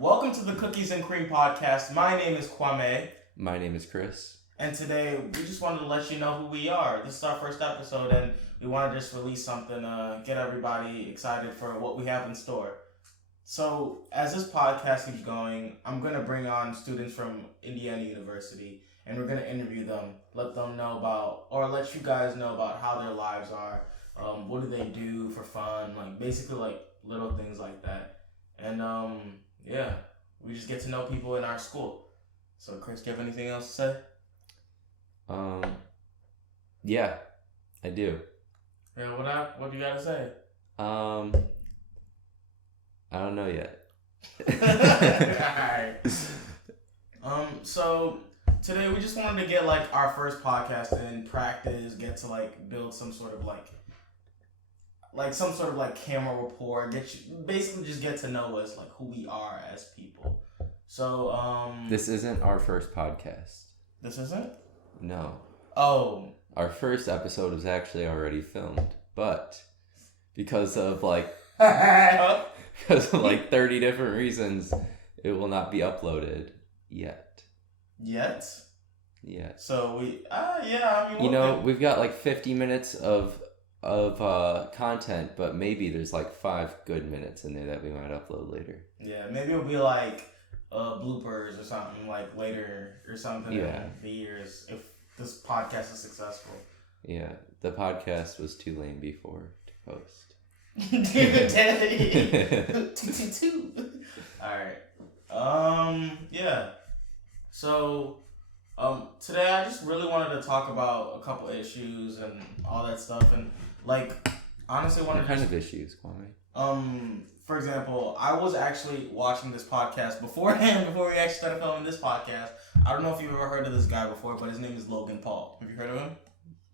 Welcome to the Cookies and Cream podcast. My name is Kwame. My name is Chris. And today, we just wanted to let you know who we are. This is our first episode, and we want to just release something, get everybody excited for what we have in store. So, as this podcast keeps going, I'm going to bring on students from Indiana University, and we're going to interview them, let them know about, or let you guys know about how their lives are, what do they do for fun, basically little things like that. And, we just get to know people in our school. So, Chris, do you have anything else to say? Yeah, I do. Yeah, what do you gotta say? I don't know yet. Alright. So today we just wanted to get our first podcast in practice, get to build some sort of camera rapport, basically just get to know us, who we are as people. So this isn't our first podcast. This isn't? No. Oh. Our first episode was actually already filmed, but because of 30 different reasons, it will not be uploaded yet. Yet? So we've got 50 minutes of content, but maybe there's 5 good minutes in there that we might upload later. Yeah, maybe it'll be bloopers or something later or something in the years if this podcast is successful. Yeah, the podcast was too lame before to post. Alright. Yeah. So today I just really wanted to talk about a couple issues and all that stuff, and honestly what kind of issues, Kwame? For example, I was actually watching this podcast beforehand, before we actually started filming this podcast. I don't know if you've ever heard of this guy before, but his name is Logan Paul. Have you heard of him?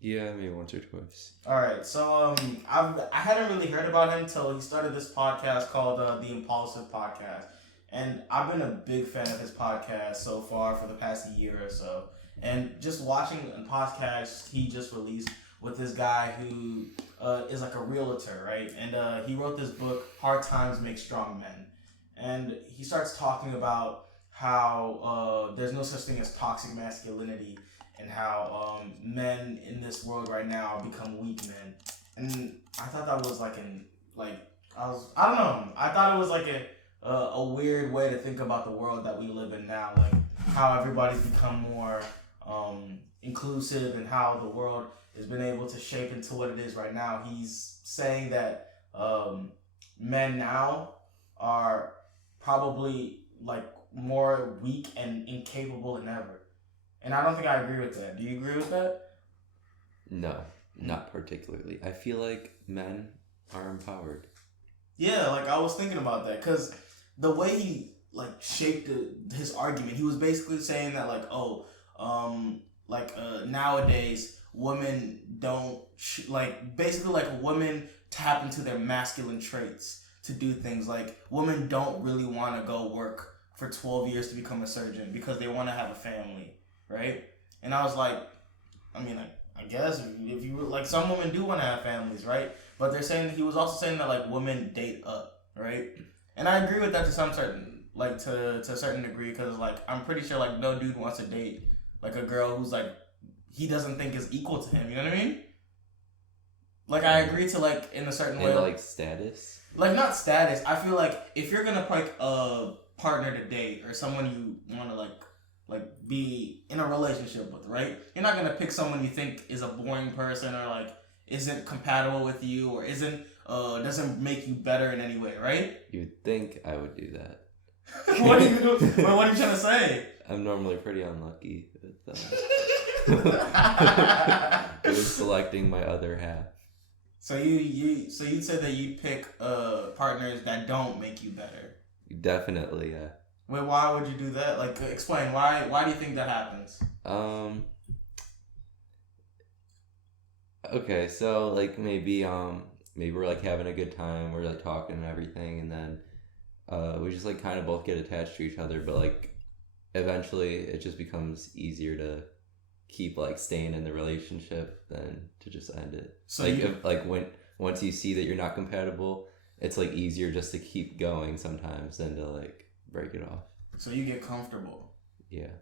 Yeah, maybe once or twice. Alright, so I hadn't really heard about him until he started this podcast called The Impulsive Podcast. And I've been a big fan of his podcast so far for the past year or so. And just watching a podcast he just released with this guy who is a realtor, right? And he wrote this book, Hard Times Make Strong Men. And he starts talking about how there's no such thing as toxic masculinity, and how men in this world right now become weak men. And I thought that was I don't know. I thought it was a weird way to think about the world that we live in now, how everybody's become more inclusive, and how the world has been able to shape into what it is right now. He's saying that men now are probably more weak and incapable than ever. And I don't think I agree with that. Do you agree with that? No, not particularly. I feel like men are empowered. Yeah, I was thinking about that, because the way he shaped his argument, he was basically saying that nowadays women don't women tap into their masculine traits to do things. Women don't really want to go work for 12 years to become a surgeon because they want to have a family, right? And I was I guess if you some women do want to have families, right? But he was also saying that women date up, right? And I agree with that to some certain to a certain degree, because I'm pretty sure no dude wants to date a girl who's he doesn't think is equal to him. You know what I mean? I agree to in a certain way. Status. Not status. I feel if you're gonna pick a partner to date, or someone you want to be in a relationship with, right? You're not gonna pick someone you think is a boring person, or isn't compatible with you, or doesn't make you better in any way, right? You'd think I would do that. What are you trying to say? I'm normally pretty unlucky with selecting my other half. So you'd say that you pick partners that don't make you better? Definitely, yeah. Wait, why would you do that? Explain why do you think that happens? Okay, so maybe we're having a good time, we're talking and everything, and then we just kind of both get attached to each other, but eventually it just becomes easier to keep staying in the relationship than to just end it. So once you see that you're not compatible, it's easier just to keep going sometimes than to break it off. So you get comfortable. Yeah.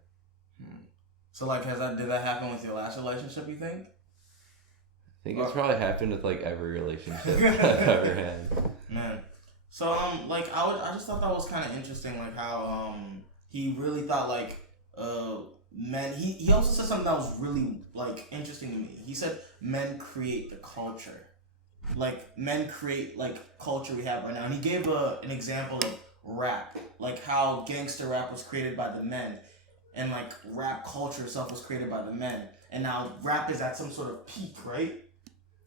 So like, did that happen with your last relationship? You think? I think it's probably happened with like every relationship I've ever had. Man. So I just thought that was kind of interesting, like how he really thought like men. He also said something that was really like interesting to me. He said men create the culture. Like men create like culture we have right now. And he gave an example of rap, like how gangster rap was created by the men, and like rap culture itself was created by the men. And now rap is at some sort of peak, right?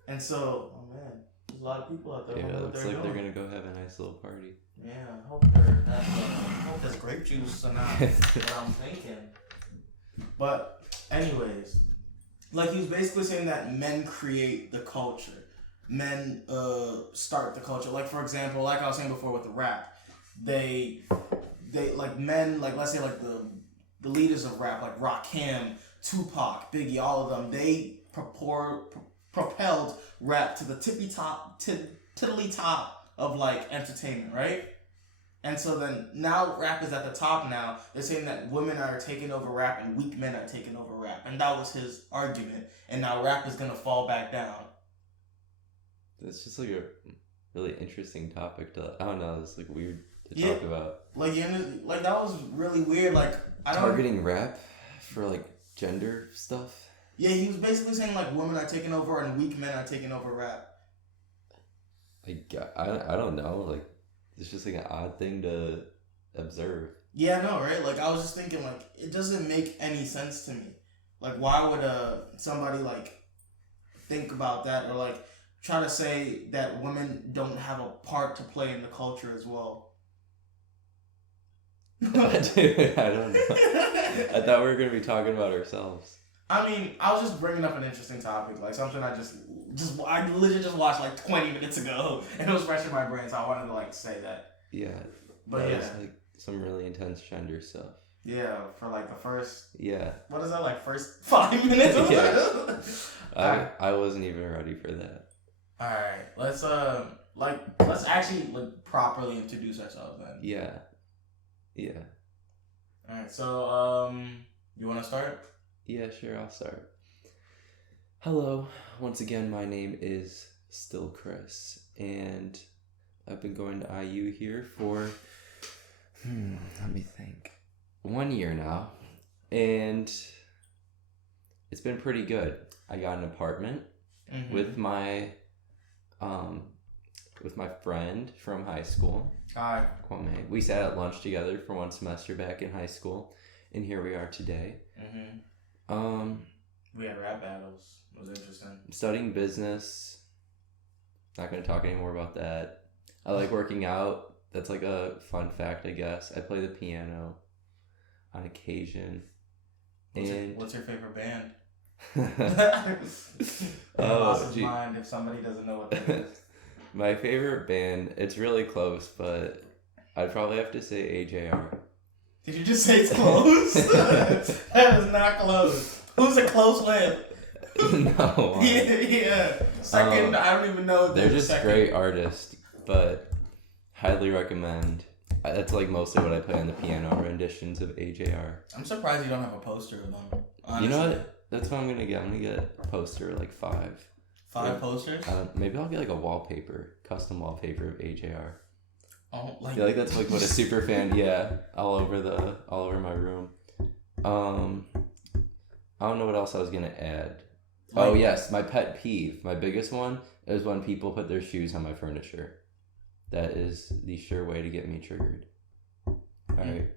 And so, oh man, there's a lot of people out there. Yeah, looks like doing. They're gonna go have a nice little party. Yeah, I hope there's grape juice tonight. What I'm thinking. But anyways, like he was basically saying that men create the culture. Men start the culture. Like for example, like I was saying before with the rap, they like men, like let's say like the leaders of rap, like Rakim, Tupac, Biggie, all of them, they propelled rap to the tiddly top of like entertainment, right? And so then now rap is at the top now. They're saying that women are taking over rap and weak men are taking over rap. And that was his argument. And now rap is going to fall back down. It's just like a really interesting topic to, I don't know, it's like weird to talk about. Like that was really weird. Like targeting rap for like gender stuff. Yeah, he was basically saying like women are taking over and weak men are taking over rap. Like I don't know, like it's just like an odd thing to observe. Yeah, I know, right? Like I was just thinking like it doesn't make any sense to me. Like why would somebody like think about that or like try to say that women don't have a part to play in the culture as well? Dude, I don't know. I thought we were gonna be talking about ourselves. I mean, I was just bringing up an interesting topic, like something I literally just watched like 20 minutes ago, and it was fresh in my brain, so I wanted to like say that. Yeah, but yeah, was, like some really intense gender stuff. Yeah, for like the first. Yeah. What is that like? First 5 minutes. Yeah. I wasn't even ready for that. All right, let's actually like properly introduce ourselves then. Yeah. Yeah. All right, so you want to start? Yeah, sure, I'll start. Hello, once again, my name is still Chris, and I've been going to IU here for, let me think, 1 year now, and it's been pretty good. I got an apartment with my friend from high school. Hi. Kwame. We sat at lunch together for one semester back in high school, and here we are today. We had rap battles. It was interesting. I'm studying business. Not going to talk anymore about that. I like working out. That's like a fun fact, I guess. I play the piano on occasion. What's your favorite band? Mind if somebody doesn't know what that is. My favorite band, it's really close, but I'd probably have to say AJR. Did you just say it's close? That is not close. Who's it close with? No. Yeah. Second, I don't even know. They're just great artists, but highly recommend. That's like mostly what I play on the piano, renditions of AJR. I'm surprised you don't have a poster of them. Honestly. You know what? That's what I'm gonna get. I'm gonna get a poster, like 5. 5 posters? Maybe I'll get like a wallpaper, custom wallpaper of AJR. Oh, I feel like that's like what a super fan. Yeah, all over my room. I don't know what else I was gonna add. Oh yes, my pet peeve, my biggest one is when people put their shoes on my furniture. That is the sure way to get me triggered. All right.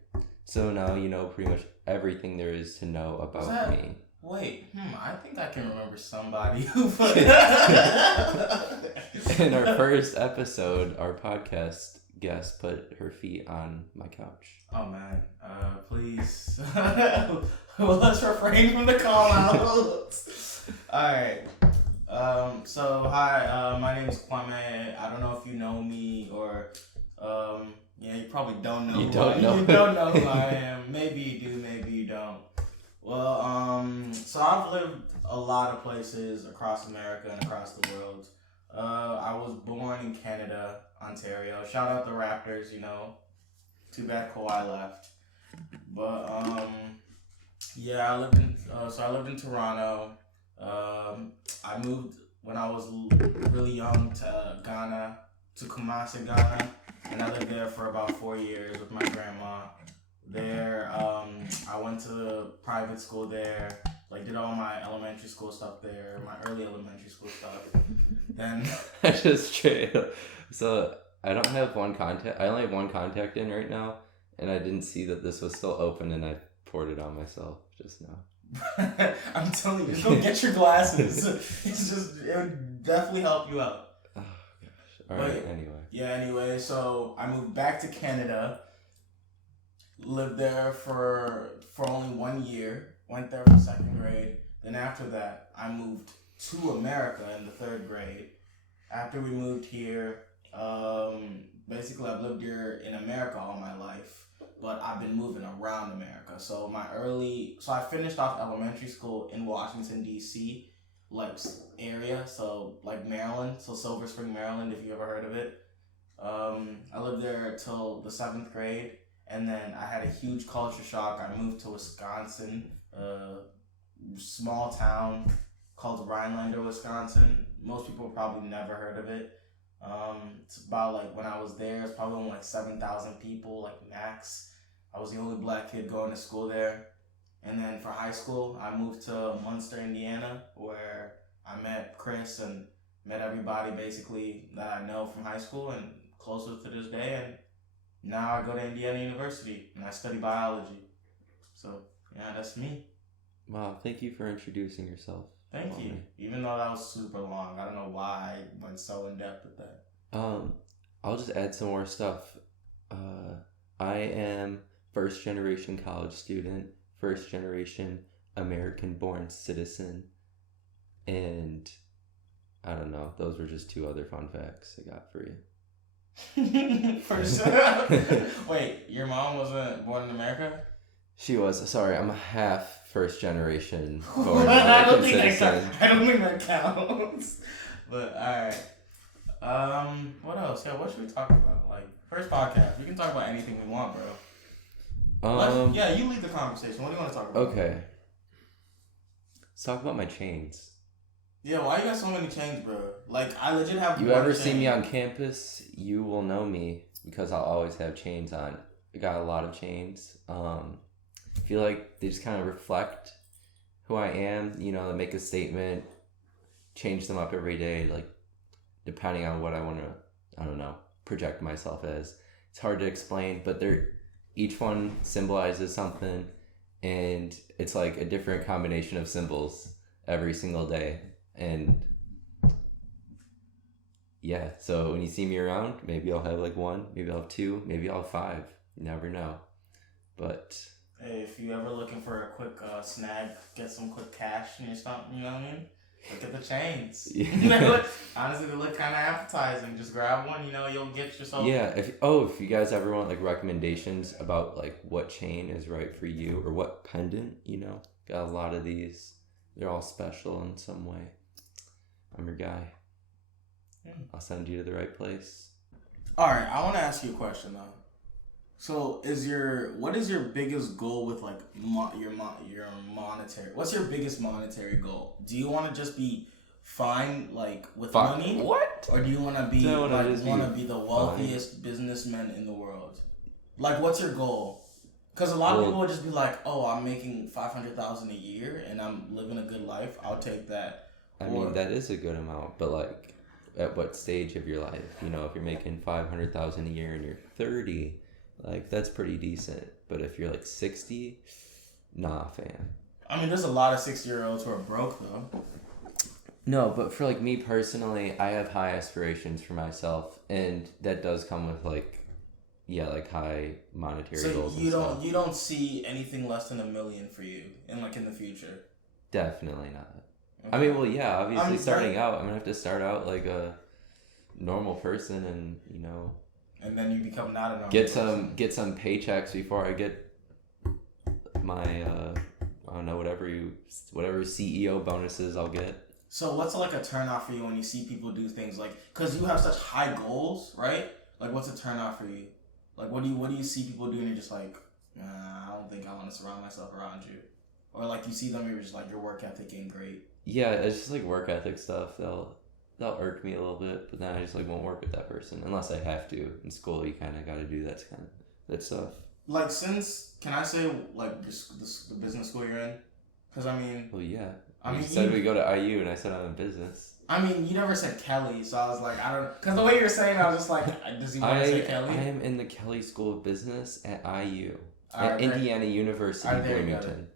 So now you know pretty much everything there is to know about me. Wait, I think I can remember somebody who put in our first episode, our podcast guest put her feet on my couch. Oh man, please. Well, let's refrain from the call outs. Alright. So hi, my name is Kwame. I don't know if you know me or yeah, you probably don't know. You don't know who I am. Maybe you do, maybe you don't. Well, so I've lived a lot of places across America and across the world. I was born in Canada, Ontario. Shout out the Raptors, you know. Too bad Kawhi left. But yeah, I lived in Toronto. I moved when I was really young to Ghana, to Kumasi, Ghana, and I lived there for about 4 years with my grandma. There, I went to private school there. Like, did all my elementary school stuff there, my early elementary school stuff. Then I just straight up. So I don't have one contact. I only have one contact in right now, and I didn't see that this was still open, and I poured it on myself just now. I'm telling you, just go get your glasses. It would definitely help you out. Oh gosh. All right. Anyway. Yeah. Anyway, so I moved back to Canada. Lived there for only 1 year. Went there for second grade. Then after that, I moved to America in the third grade. After we moved here, basically I've lived here in America all my life, but I've been moving around America. So I finished off elementary school in Washington, D.C., like area, so like Maryland, so Silver Spring, Maryland, if you ever heard of it. I lived there till the 7th grade, and then I had a huge culture shock. I moved to Wisconsin, a small town called Rhinelander, Wisconsin. Most people probably never heard of it. It's about like when I was there, it's probably only like 7,000 people, like max. I was the only black kid going to school there. And then for high school, I moved to Munster, Indiana, where I met Chris and met everybody basically that I know from high school and closer to this day. And now I go to Indiana University and I study biology. So yeah, that's me. Wow, thank you for introducing yourself. Thank you. Even though that was super long, I don't know why I went so in depth with that. I'll just add some more stuff. I am first generation college student, first generation American born citizen, and I don't know, those were just 2 other fun facts I got for you. First, wait, your mom wasn't born in America? She was. Sorry, I'm a half first generation born I don't American citizen. I don't think that counts. But alright. What else? Yeah, what should we talk about? Like, first podcast. We can talk about anything we want, bro. Yeah, you lead the conversation. What do you want to talk about? Okay. Let's talk about my chains. Yeah, why you got so many chains, bro? Like, I legit have. You ever see me on campus, you will know me because I'll always have chains on. I got a lot of chains. I feel like they just kind of reflect who I am, you know, make a statement, change them up every day, like, depending on what I want to, I don't know, project myself as. It's hard to explain, but each one symbolizes something, and it's like a different combination of symbols every single day. And yeah, so when you see me around, maybe I'll have like 1, maybe I'll have 2, maybe I'll have 5. You never know. But hey, if you ever looking for a quick snag, get some quick cash in your stomach, you know what I mean? Look at the chains. Yeah. Honestly, they look kind of appetizing. Just grab one, you know, you'll get yourself. Yeah. If you guys ever want like recommendations about like what chain is right for you or what pendant, you know, got a lot of these. They're all special in some way. I'm your guy. I'll send you to the right place. All right, I want to ask you a question though. So, what is your biggest goal with like your monetary? What's your biggest monetary goal? Do you want to just be fine like with money? What? Or do you want to be the wealthiest businessman in the world? Like, what's your goal? Because a lot of people would just be like, "Oh, I'm making $500,000 a year and I'm living a good life. I'll take that." I mean, that is a good amount, but like, at what stage of your life? You know, if you're making $500,000 a year and you're 30. Like, that's pretty decent. But if you're like 60, nah, fam. I mean, there's a lot of 60-year-olds who are broke, though. No, but for like me personally, I have high aspirations for myself. And that does come with like, yeah, like high monetary goals. So you don't see anything less than $1 million for you in the future? Definitely not. Okay. I mean, well, yeah, obviously starting out, I'm going to have to start out like a normal person and, you know. And then you become not a normal person. Get some paychecks before I get my I don't know, whatever CEO bonuses I'll get. So what's like a turnoff for you when you see people do things like, because you have such high goals, right? Like, what's a turnoff for you? Like, what do you see people doing? You're just like, nah, I don't think I want to surround myself around you. Or like you see them, you're just like, your work ethic ain't great. Yeah, it's just like work ethic stuff. They'll irk me a little bit, but then I just like won't work with that person unless I have to. In school, you kind of got to do that stuff. Like, can I say like the business school you're in? Because I mean, well, yeah. You said we go to IU, and I said I'm in business. I mean, you never said Kelly, so I was like, I don't, because the way you were saying, I was just like, does he want to say Kelly? I am in the Kelly School of Business at IU, at Indiana University, Bloomington.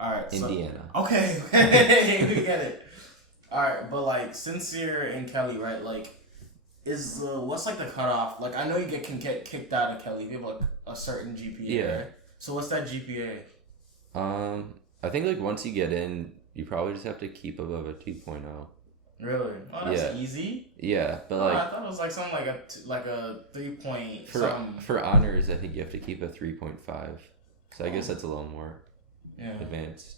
All right, Indiana. Okay, we get it. All right, but like, since you're in Kelly, right? Like, what's like the cutoff? Like, I know you can get kicked out of Kelly if you have like a certain GPA. Yeah. Right? So what's that GPA? I think like once you get in, you probably just have to keep above a 2.0. Really? Oh, that's easy. Yeah, but like I thought it was like something like a 3 point for honors. I think you have to keep a 3.5. So I guess that's a little more advanced.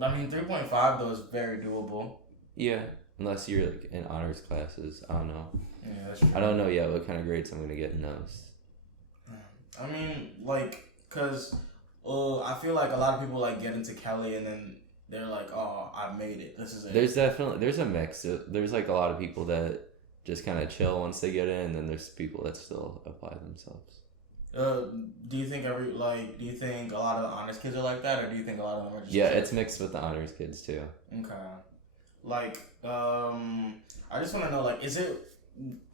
I mean, 3.5 though is very doable. Yeah, unless you're like in honors classes. I don't know. Yeah, that's true. I don't know yet what kind of grades I'm gonna get in those. I mean, like, cause I feel like a lot of people like get into Kelly and then they're like, oh, I made it. This is it. There's a mix. There's like a lot of people that just kind of chill once they get in, and then there's people that still apply themselves. Do you think a lot of the honors kids are like that, or do you think a lot of them are just it's mixed with the honors kids too. Okay. Like, I just want to know, like,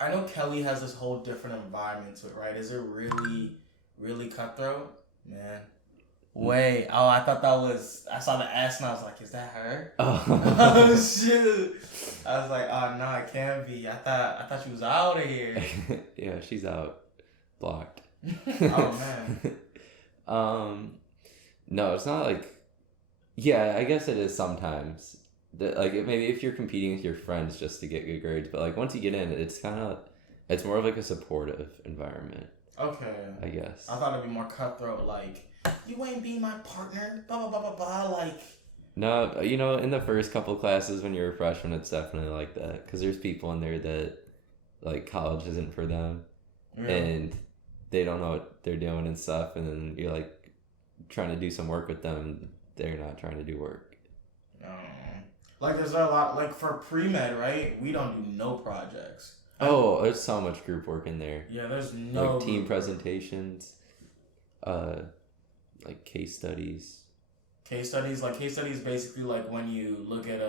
I know Kelly has this whole different environment to it, right? Is it really, really cutthroat? Man. Wait, I thought I saw the S and I was like, is that her? Oh shoot. I was like, oh no, it can't be. I thought she was out of here. Yeah, she's out. Blocked. Oh man. No, it's not like, yeah, I guess it is sometimes. Like maybe if you're competing with your friends just to get good grades, but like once you get in, it's more of like a supportive environment. Okay. I guess. I thought it'd be more cutthroat, like, you ain't be my partner, blah, blah, blah, blah, blah, like... No, in the first couple classes when you're a freshman, it's definitely like that. Because there's people in there that, like, college isn't for them. Yeah. And they don't know what they're doing and stuff. And then you're, like, trying to do some work with them. They're not trying to do work. Like, there's a lot... Like, for pre-med, right? We don't do no projects. Oh, there's so much group work in there. Yeah, there's no... Like, team presentations. Like case studies. Case studies basically like when you look at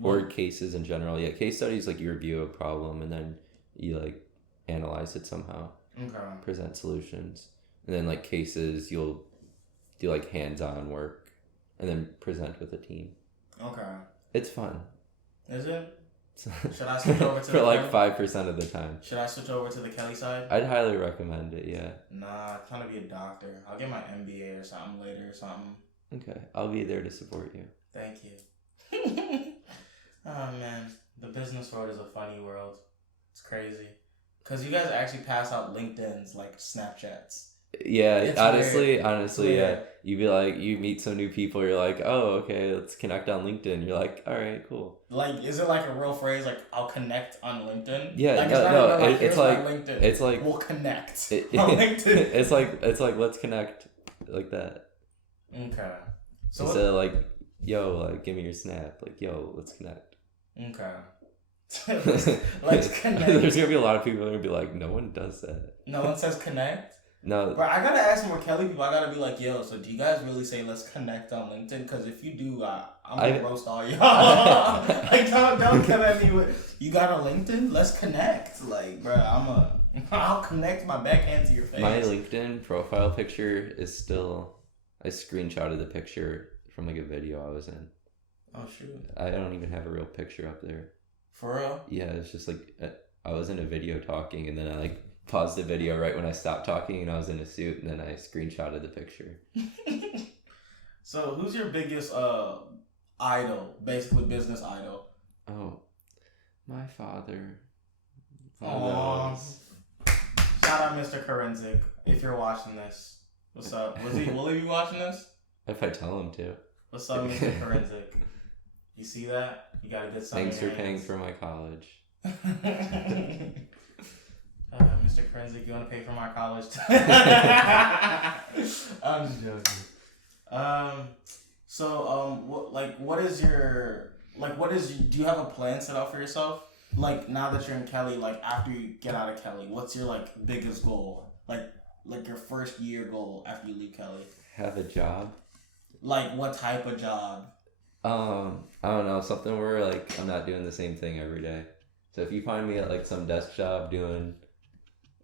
or cases in general. Yeah, case studies like you review a problem and then you like analyze it somehow. Okay. Present solutions. And then like cases you'll do like hands-on work and then present with a team. Okay. It's fun. Is it? Should I switch over to for like 5% of the time? Should I switch over to the Kelly side? I'd highly recommend it. Yeah. Nah, I'm trying to be a doctor. I'll get my MBA or something later or something. Okay, I'll be there to support you. Thank you. Oh man, the business world is a funny world. It's crazy. Cause you guys actually pass out LinkedIn's like Snapchats. Yeah, it's honestly, weird. Yeah. You'd be like, you meet some new people, you're like, oh, okay, let's connect on LinkedIn. You're like, all right, cool. Like, is it like a real phrase, like, I'll connect on LinkedIn? Yeah, like, it's like, we'll connect on LinkedIn. It's like, let's connect, like that. Okay. So instead of like, yo, like, give me your snap, like, yo, let's connect. Okay. let's connect. There's gonna be a lot of people that are gonna be like, no one does that. No one says connect? No. But I gotta ask more Kelly people. I gotta be like, yo, so do you guys really say let's connect on LinkedIn? Because if you do, I'm gonna roast all y'all. Like, don't come at me with, you got a LinkedIn? Let's connect. Like, bro, I'll connect my backhand to your face. My LinkedIn profile picture is still, I screenshotted the picture from like a video I was in. Oh, shoot. I don't even have a real picture up there. For real? Yeah, it's just like, I was in a video talking and then I like paused the video right when I stopped talking and I was in a suit and then I screenshotted the picture. So who's your biggest idol, basically business idol? Oh, my father. Aww. Shout out Mr. Forensic if you're watching this. What's up? Will he be watching this? If I tell him to. What's up, Mr. Forensic? You see that? You gotta get something. Thanks for paying for my college. Mr. Krenzik, you want to pay for my college? I'm just joking. Do you have a plan set out for yourself? Like, now that you're in Kelly, like, after you get out of Kelly, what's your, like, biggest goal? Like your first year goal after you leave Kelly? Have a job. Like, what type of job? I don't know, something where, like, I'm not doing the same thing every day. So if you find me at, like, some desk job doing,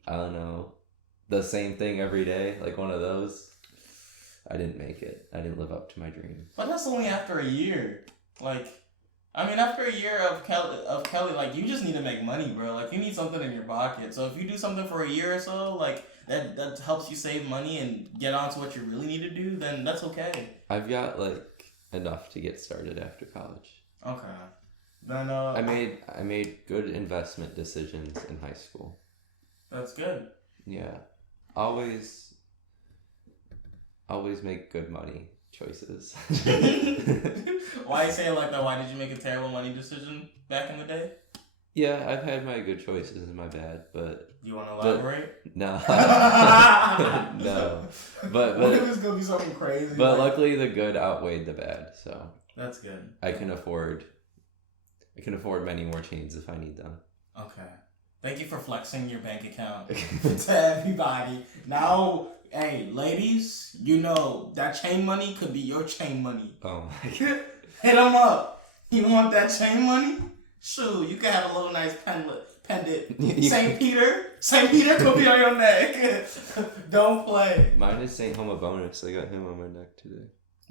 I don't know, the same thing every day, like one of those, I didn't make it. I didn't live up to my dream. But that's only after a year. Like, I mean, after a year of Kelly, like, you just need to make money, bro. Like, you need something in your pocket. So if you do something for a year or so, like, that helps you save money and get on to what you really need to do, then that's okay. I've got, like, enough to get started after college. Okay. Then, I made good investment decisions in high school. That's good. Yeah. Always make good money choices. Why you say it like that? Why did you make a terrible money decision back in the day? Yeah, I've had my good choices and my bad, but... You want to elaborate? No. No. But what if it's going to be something crazy? But like... luckily the good outweighed the bad, so... That's good. I can afford many more chains if I need them. Okay. Thank you for flexing your bank account to everybody. Now, hey, ladies, you know that chain money could be your chain money. Oh my God. Hit them up. You want that chain money? Shoot, you can have a little nice pendant. St. Peter could be on your neck. Don't play. Mine is St. Homobonus. I got him on my neck today.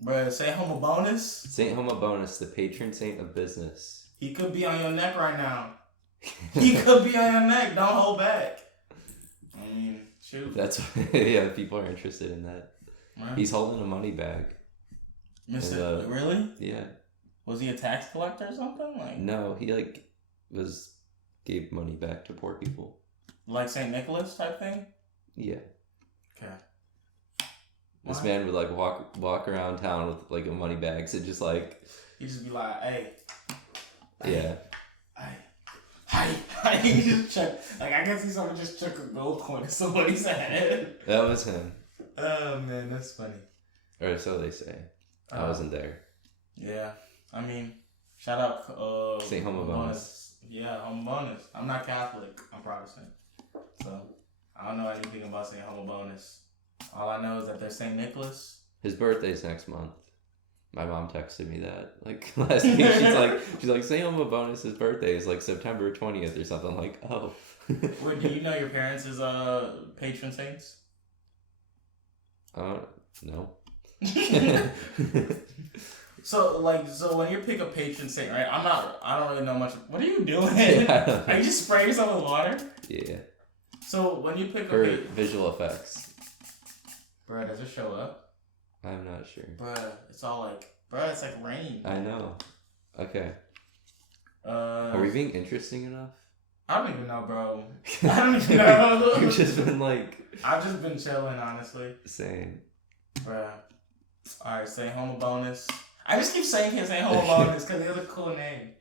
Bruh, St. Homobonus? St. Homobonus, the patron saint of business. He could be on your neck right now. He could be on your neck. Don't hold back. I mean, shoot. That's yeah. People are interested in that. Right. He's holding a money bag. Really? Yeah. Was he a tax collector or something? Like no, he like gave money back to poor people. Like St. Nicholas type thing. Yeah. Okay. This man would like walk around town with like a money bag, so just like he'd just be like, hey. Yeah. Hi. He just check. Like, I can see someone just chuck a gold coin at somebody's head. That was him. Oh, man, that's funny. Or so they say. I wasn't there. Yeah. I mean, shout out St. Homobonus. Yeah, Homobonus. I'm not Catholic. I'm Protestant. So, I don't know anything about St. Homobonus. All I know is that there's St. Nicholas. His birthday's next month. My mom texted me that like last week. She's like St. Homobonus' birthday is like September 20th or something. I'm like, oh. Wait, do you know your parents' patron saints? No. So when you pick a patron saint, right? I don't really know much. What are you doing? Are you just spraying yourself with water? Yeah. So when you pick for visual effects. Bruh, does it show up? I'm not sure. Bruh, it's all like, it's like rain. I know. Okay. Are we being interesting enough? I don't even know, bro. I don't even know. You've just been like... I've just been chilling, honestly. Same. Bruh. Alright, St. Homobonus. I just keep saying St. Homobonus because it has a cool name.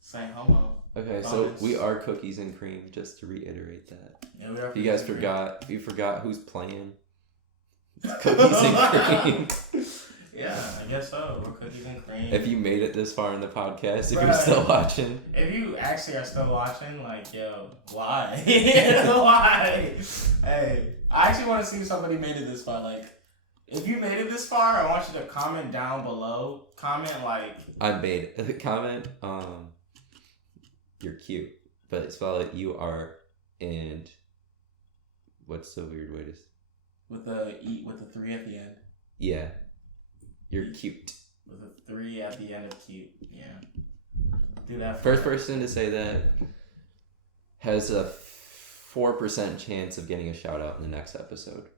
St. Homo. Okay, so we are Cookies and Cream, just to reiterate that. Yeah, we are. If you forgot who's playing, Cookies and Cream. Yeah, I guess so. We're Cookies and Cream. If you made it this far in the podcast, if you're still watching. If you actually are still watching, like, yo, why? Why? Hey, I actually want to see if somebody made it this far. Like, if you made it this far, I want you to comment down below. Comment, like... I made it. Comment, you're cute. But spell it U-R and... What's the weird way to... With the 3 at the end. Yeah. You're cute. With a 3 at the end of cute. Yeah. Do that. First person to say that has a 4% chance of getting a shout out in the next episode.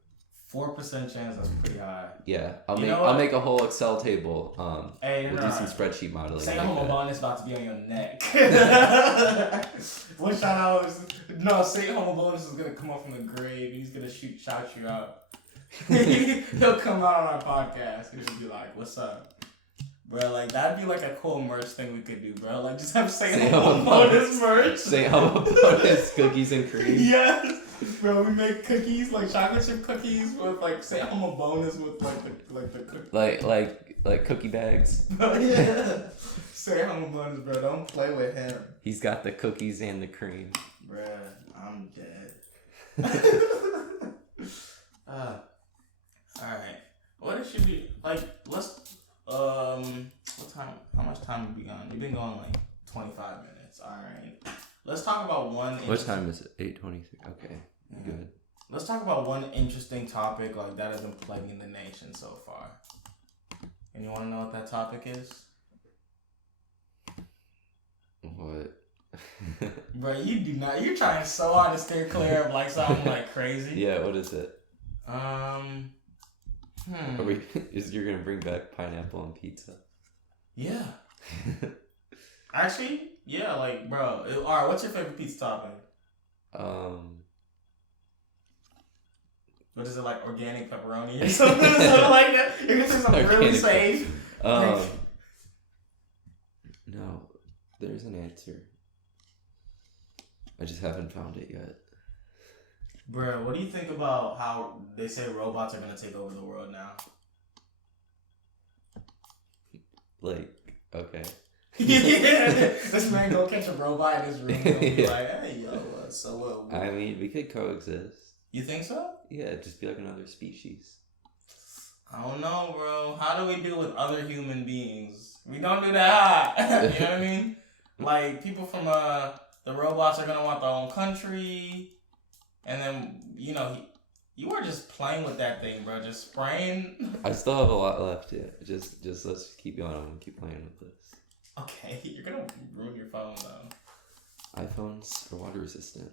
4% chance, that's pretty high. Yeah. I'll make a whole Excel table. We'll do some spreadsheet modeling. St. Homobonus about to be on your neck. What shout out is... No, St. Homobonus is gonna come up from the grave and he's gonna shout you out. He'll come out on our podcast and he'll be like, what's up? Bro, like, that'd be like a cool merch thing we could do, bro. Like, just have St. St. Elmo bonus merch. St. Elmo bonus cookies and cream. Yes. Bro, we make cookies, like chocolate chip cookies with like St. Elmo bonus with like the cookie. Like cookie bags. Yeah. St. Elmo bonus, bro. Don't play with him. He's got the cookies and the cream. Bruh, I'm dead. Alright. What it should be like, let's what time, how much time have we gone? We've been going like 25 minutes. Alright. Let's talk about one. What time is it? 8:23. Okay. Yeah. Good. Let's talk about one interesting topic like that has been plaguing the nation so far. And you want to know what that topic is? What? Bro, you do not. You're trying so hard to steer clear of like something like crazy. Yeah. What is it? Are You're gonna bring back pineapple on pizza? Yeah. Actually, yeah. Like, bro. All right. What's your favorite pizza topping? What is it, like organic pepperoni or something? Something like that? You're gonna say something really safe. No, there's an answer. I just haven't found it yet. Bro, what do you think about how they say robots are gonna take over the world now? Like, okay. Yeah, this man go catch a robot in his room and be like, "Hey, yo, so what?" I mean, we could coexist. You think so? Yeah, just be like another species. I don't know, bro. How do we deal with other human beings? We don't do that. You know what I mean? Like, people from the robots are gonna want their own country, and then you were just playing with that thing, bro. Just spraying. I still have a lot left. Yeah, just let's keep going. I'm gonna keep playing with this. Okay, you're gonna ruin your phone though. iPhones are water resistant.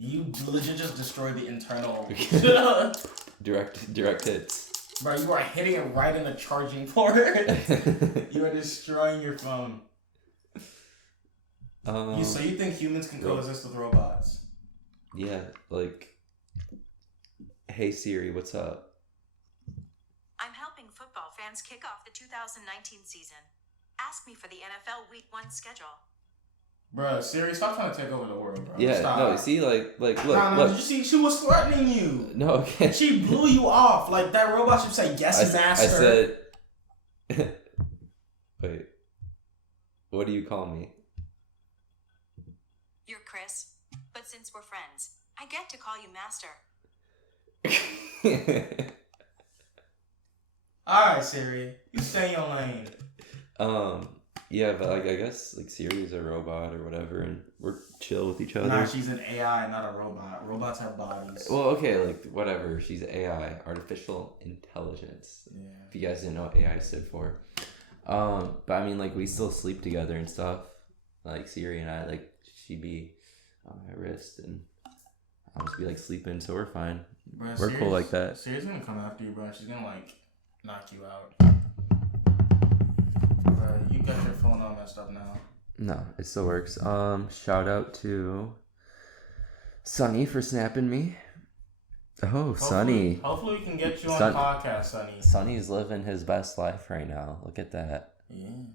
You legit just destroyed the internal. direct hits. Bro, you are hitting it right in the charging port. You are destroying your phone. So you think humans can coexist with robots? Yeah, like, hey Siri, what's up? I'm helping football fans kick off the 2019 season. Ask me for the NFL Week 1 schedule. Bro, Siri, stop trying to take over the world, bro. Yeah, stop. no, see, look, Nah, look. Did you see? She was threatening you. No, okay. She blew you off. Like, that robot should say, yes, master. I said, wait, what do you call me? You're Chris, but since we're friends, I get to call you master. Alright, Siri. You stay in your lane. Yeah, but like I guess like Siri's a robot or whatever, and we're chill with each other. Nah, she's an AI, not a robot. Robots have bodies. Well, okay, like whatever. She's AI, artificial intelligence. Yeah. If you guys didn't know what AI stood for. But I mean, like we still sleep together and stuff. Like Siri and I, like she'd be on my wrist, and I'll just be like sleeping, so we're fine. Bro, we're cool like that. Siri's gonna come after you, bro. She's gonna like knock you out. Bro, you got your phone all messed up now. No, it still works. Shout out to Sunny for snapping me. Oh, Sunny. Hopefully we can get you on the podcast, Sunny. Sunny's living his best life right now. Look at that. Yeah.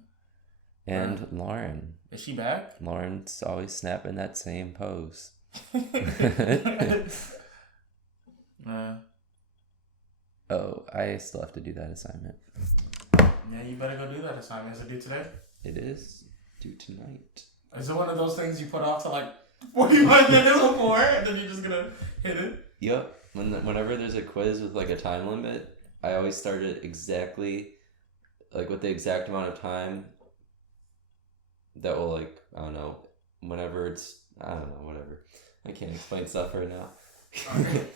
And Lauren. Is she back? Lauren's always snapping that same pose. Oh, I still have to do that assignment. Yeah, you better go do that assignment. Is it due today? It is due tonight. Is it one of those things you put off to like 45 minutes before and then you're just gonna hit it? Yep. Whenever there's a quiz with like a time limit, I always start it exactly, like with the exact amount of time that will like, I don't know, whenever it's, I don't know, whatever. I can't explain stuff right now. Okay.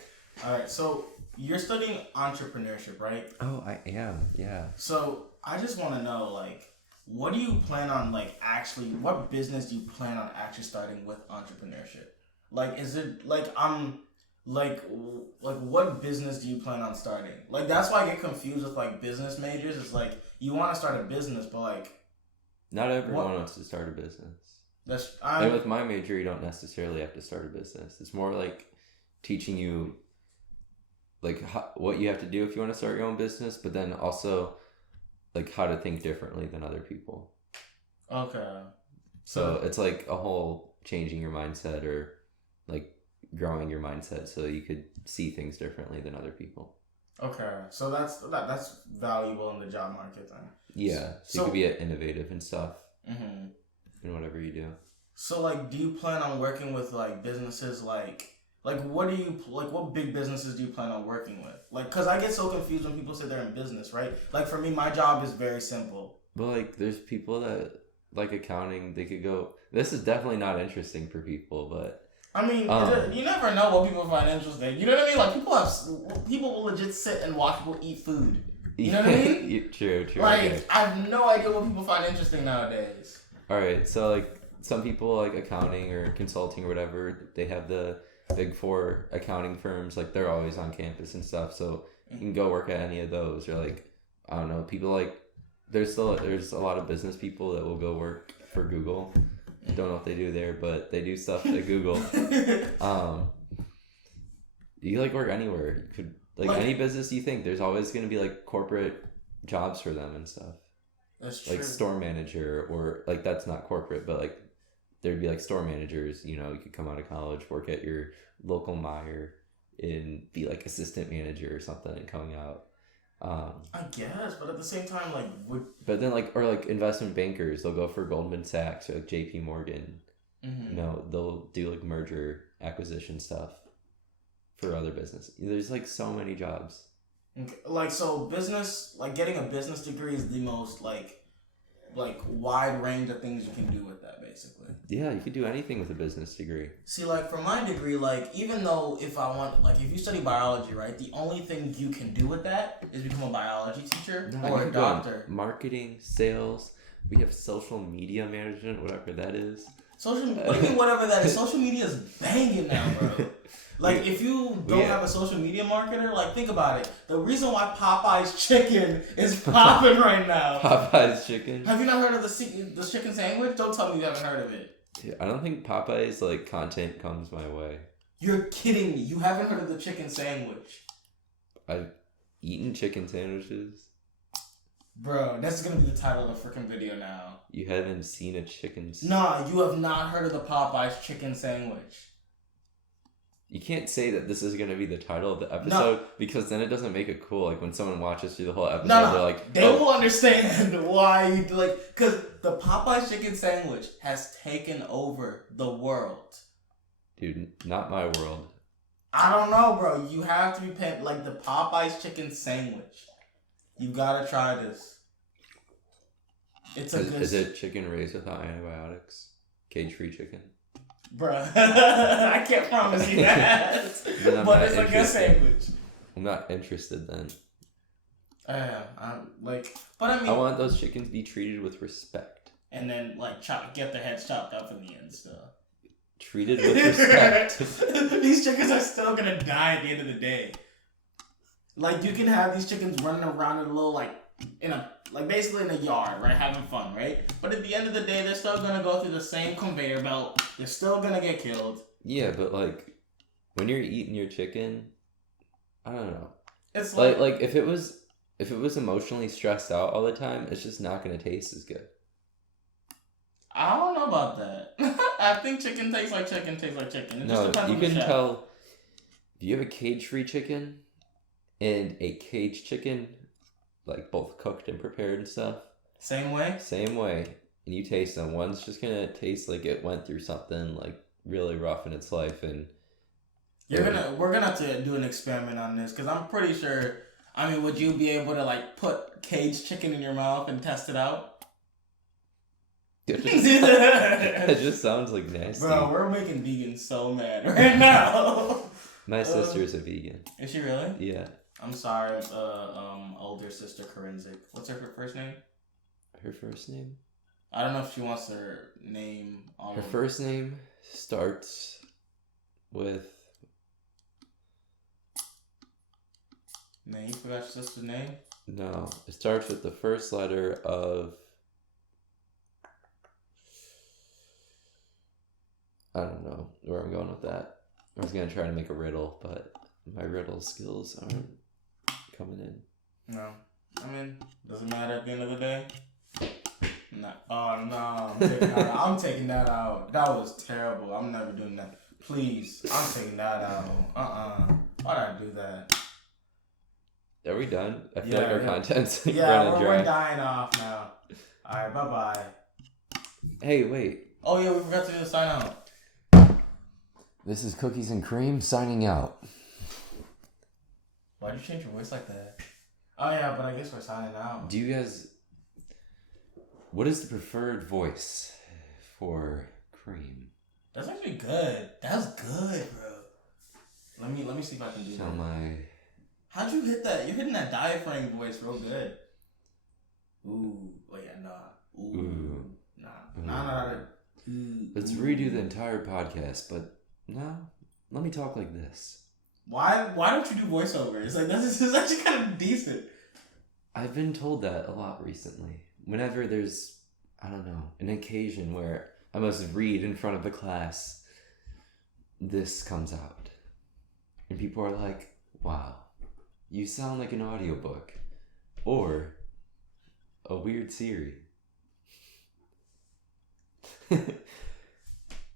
Alright, so you're studying entrepreneurship, right? Oh, I am, yeah. So I just want to know, like, what do you plan on, like, actually, what business do you plan on actually starting with entrepreneurship? Like, is it, like, what business do you plan on starting? Like, that's why I get confused with, like, business majors. It's like, you want to start a business, but, like... Not everyone wants to start a business. And with my major, you don't necessarily have to start a business. It's more like teaching you, like, what you have to do if you want to start your own business, but then also, like how to think differently than other people. Okay. So it's like a whole changing your mindset or like growing your mindset so you could see things differently than other people. Okay, so that's valuable in the job market then. Yeah, so you could be innovative and stuff Mm-hmm. in whatever you do. So like, do you plan on working with like businesses like what big businesses do you plan on working with? Like, cause I get so confused when people say they're in business, right? Like for me, my job is very simple. But like, there's people that like accounting. They could go. This is definitely not interesting for people, but. I mean, you never know what people find interesting. You know what I mean? Like people will legit sit and watch people eat food. You know what I mean? True. Like, okay. I have no idea what people find interesting nowadays. All right, so like some people like accounting or consulting or whatever, they have the big 4 accounting firms. Like they're always on campus and stuff, so you can go work at any of those. Or like I don't know, people like there's a lot of business people that will go work for Google. Don't know what they do there, but they do stuff at Google. You like work anywhere. You could like any business you think. There's always going to be like corporate jobs for them and stuff. That's true. Like store manager or like that's not corporate, but like there'd be like store managers. You know, you could come out of college, work at your local Meijer, and be like assistant manager or something, and coming out. I guess, but at the same time, like, But then, like, or like investment bankers, they'll go for Goldman Sachs or like J.P. Morgan. Mm-hmm. You know, they'll do like merger acquisition stuff for other business. There's like so many jobs. Okay. Like, so business, like getting a business degree is the most like wide range of things you can do with that, basically. Yeah, you could do anything with a business degree. See, like for my degree, like even though if you study biology, right, the only thing you can do with that is become a biology teacher or a doctor. Marketing, sales. We have social media management, whatever that is. What do you mean, whatever that is? Social media is banging now, bro. Like, if you don't have a social media marketer, like, think about it. The reason why Popeyes chicken is popping right now. Popeyes chicken? Have you not heard of the chicken sandwich? Don't tell me you haven't heard of it. Yeah, I don't think Popeyes, like, content comes my way. You're kidding me. You haven't heard of the chicken sandwich. I've eaten chicken sandwiches. Bro, that's going to be the title of the freaking video now. You haven't seen a chicken sandwich? Nah, you have not heard of the Popeyes chicken sandwich. You can't say that this is going to be the title of the episode because then it doesn't make it cool. Like when someone watches through the whole episode, they're like, they will understand why you like, because the Popeyes chicken sandwich has taken over the world. Dude, not my world. I don't know, bro. You have to be paying, like the Popeyes chicken sandwich. You gotta try this. It's a good. Is it chicken raised without antibiotics? Cage-free chicken? Bruh, I can't promise you that. But it's a good sandwich. I'm not interested then. I'm like, but I mean, I want those chickens to be treated with respect. And then like get their heads chopped up in the end still. Treated with respect. These chickens are still gonna die at the end of the day. Like you can have these chickens running around in a little basically in a yard, right, having fun, right? But at the end of the day, they're still gonna go through the same conveyor belt. They're still gonna get killed. Yeah, but like when you're eating your chicken, I don't know. It's like if it was emotionally stressed out all the time, it's just not gonna taste as good. I don't know about that. I think chicken tastes like chicken tastes like chicken. It just depends on the chef. You can tell if you have a cage-free chicken and a caged chicken, like both cooked and prepared and stuff. Same way? Same way. And you taste them. One's just going to taste like it went through something like really rough in its life. And we're going to have to do an experiment on this because I'm pretty sure, I mean, would you be able to like put caged chicken in your mouth and test it out? It just sounds like nasty. Bro, we're making vegans so mad right now. My sister's a vegan. Is she really? Yeah. I'm sorry, older sister Corinzic. What's her first name? Her first name? I don't know if she wants her name. Her first name starts with... Man, you forgot your sister's name? No, it starts with the first letter of... I don't know where I'm going with that. I was going to try to make a riddle, but my riddle skills aren't coming in. No. I mean, does it matter at the end of the day? No. Oh no, I'm taking that out. That was terrible. I'm never doing that. Please, I'm taking that out. Why'd I do that? Are we done? I feel like our content's running we're dry. dying off now. Alright, bye-bye. Hey, wait. Oh yeah, we forgot to do the sign out. This is Cookies and Cream signing out. Why'd you change your voice like that? Oh yeah, but I guess we're signing out. Do you guys... What is the preferred voice for Cream? That's actually good. That's good, bro. Let me see if I can do that. How'd you hit that? You're hitting that diaphragm voice real good. Ooh. Oh yeah, nah. Ooh. Nah. Let's redo the entire podcast, but no. Let me talk like this. Why don't you do voiceover? It's like this is actually kind of decent. I've been told that a lot recently. Whenever there's, I don't know, an occasion where I must read in front of the class, this comes out. And people are like, wow, you sound like an audiobook. Or a weird Siri.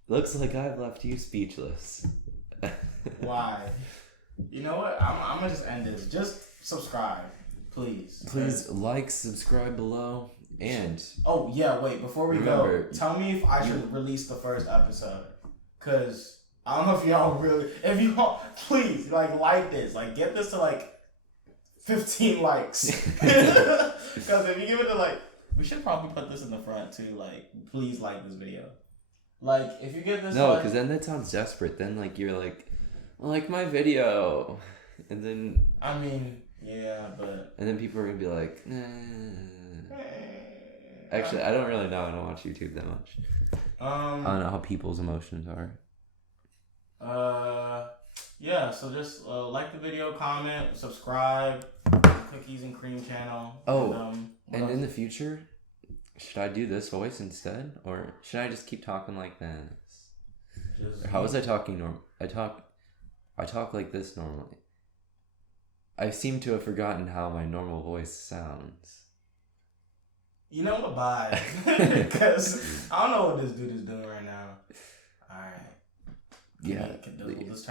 Looks like I've left you speechless. Why? You know what? I'm gonna just end this. Just subscribe, please. Please like, subscribe below, and... Oh, yeah, wait. Before we go, tell me if I should release the first episode. Because I don't know if y'all really... If you all... Please, like this. Like, get this to, 15 likes. Because if you give it to, we should probably put this in the front, too. Please like this video. If you get this... No, because then that sounds desperate. Then, you're like my video. And then... I mean, yeah, but... And then people are going to be like, nah. Actually, I don't really know. I don't watch YouTube that much. I don't know how people's emotions are. Yeah, so just like the video, comment, subscribe, Cookies and Cream channel. Oh, and in the future, should I do this voice instead? Or should I just keep talking like this? How was I talking I talk like this normally. I seem to have forgotten how my normal voice sounds. You know what? Bye. Because I don't know what this dude is doing right now. All right. Yeah. Let's turn